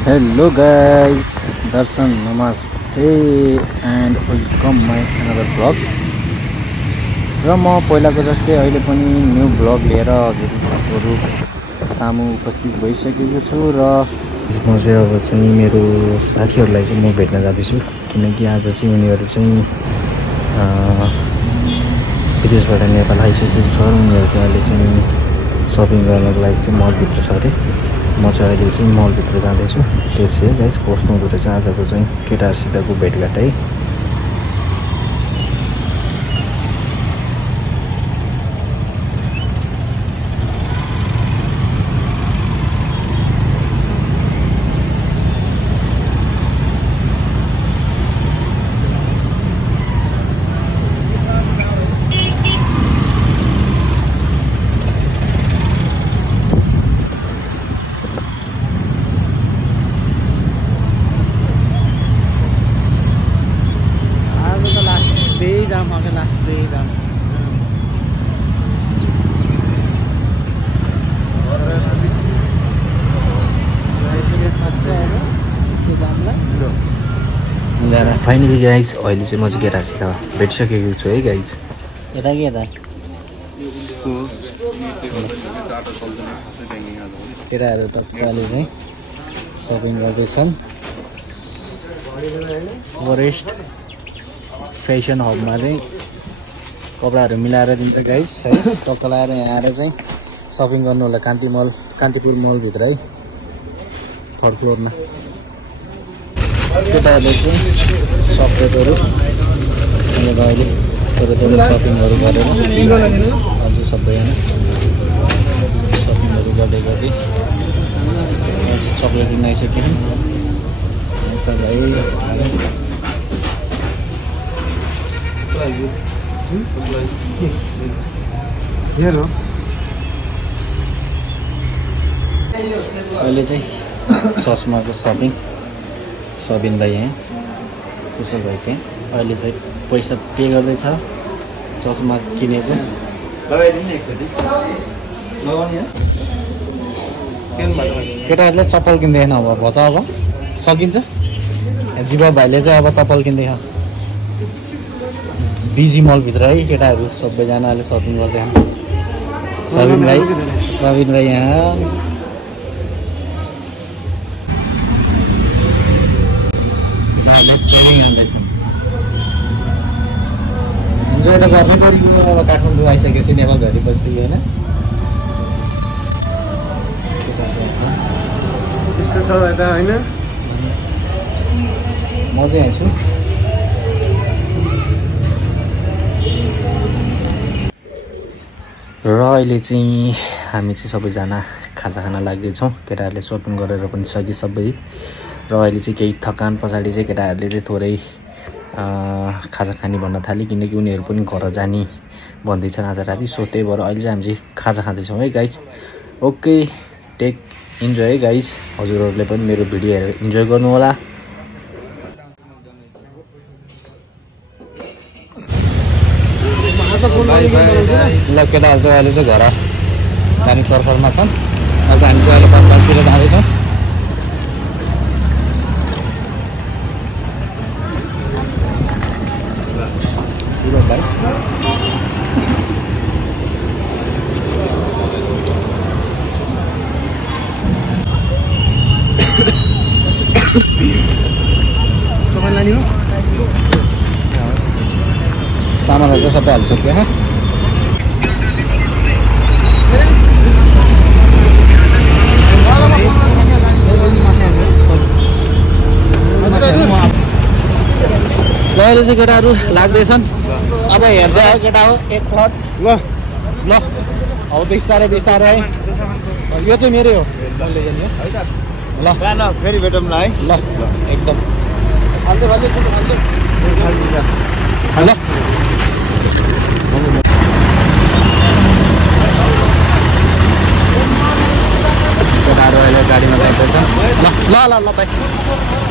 Hello guys, Darshan Namaste and welcome my another vlog. र म पहिलाको जस्तै अहिले पनि न्यू भ्लग लिएर हजुरहरु सामु उपस्थित भइसकेको छु र म चाहिँ अब चाहिँ मेरो साथीहरुलाई चाहिँ म भेट्न जाँदैछु किनकि आज चाहिँ उनीहरु चाहिँ विदेशबाट नेपाल आइसकेको छ र उनीहरु चाहिँ अहिले चाहिँ शपिङ गर्नको लागि चाहिँ मल भित्र छ रे म चाहिँ अहिले चाहिँ मल भित्र जाँदैछु त्यो चाहिँ गाइस कस्तो हुँदो रहेछ आजको चाहिँ केटाहरुसितको भेटघाट है फाइनली गाइज अहिले चाहिँ म चाहिँ केटाहरुसित भेटिसकेको छु है गाइज यता के यता केटाहरु तत्कालै चाहिँ शपिङ गर्दैछन् फरेस्ट फेसन हबमा चाहिँ कपडाहरु मिलाएर दिन्छ गाइज है तत्काल आएर यहाँ आएर चाहिँ शपिङ गर्नु होला कान्तिपुर मल भित्र है थर्ड फ्लोरमा केटाहरुले चाहिँ चक्लेटहरु अनि अहिले शपिङहरु गरेर अझ सबैजना शपिङहरु गर्दै चक्लेट लिन आइसक्यौं सबै हेलो अहिले चाहिँ चस्माको शपिङ सबिन भाइ यहाँ कुशल भाइ त्यहाँ अहिले चाहिँ पैसा पे गर्दैछ चस्मा किनेको केटाहरूले चप्पल किन्दैन अब भन्छ अब सकिन्छ जीवा भाइले चाहिँ अब चप्पल किन्दैछ बिजी मलभित्र है केटाहरू सबैजनाले सपिङ गर्दै सबिन भाइ यहाँ इन्जोय त गर्नै पर्यो अब काठमाडौँ आइसकेपछि नेपाल झरेपछि होइन त्यस्तो छ यता होइन म चाहिँ यहाँ छु र अहिले चाहिँ हामी चाहिँ सबैजना खाजा खान लाग्दैछौँ केटाहरूले सपिङ गरेर पनि सके सबै र अहिले चाहिँ केही थकान पछाडि चाहिँ केटाहरूले चाहिँ थोरै खाजा खाने भन्न थाले किनकि उनीहरू पनि घर जाने भन्दैछन् आज राति सो त्यही भएर अहिले चाहिँ हामी चाहिँ खाजा खाँदैछौँ है गाइज ओके टेक इन्जोय है गाइज हजुरहरूले पनि मेरो भिडियो हेरेर इन्जोय गर्नु होला ल केटाहरू चाहिँ अहिले चाहिँ घर जाने पर्खरमा छन् अहिले हामी चाहिँ अहिले बसतिर जाँदैछौँ सामानहरू चाहिँ सबै हालिसक्यो है अहिले चाहिँ केटाहरू लाग्दैछन् अब हेर्दै आयो केटा हो एक फ्लट ल अब बिस्तारै है यो चाहिँ मेरै हो ल फेरि भेटौँ ल है ल एकदम ल केटाहरू अहिले गाडीमा जाँदैछ ल ल ल ल भाइ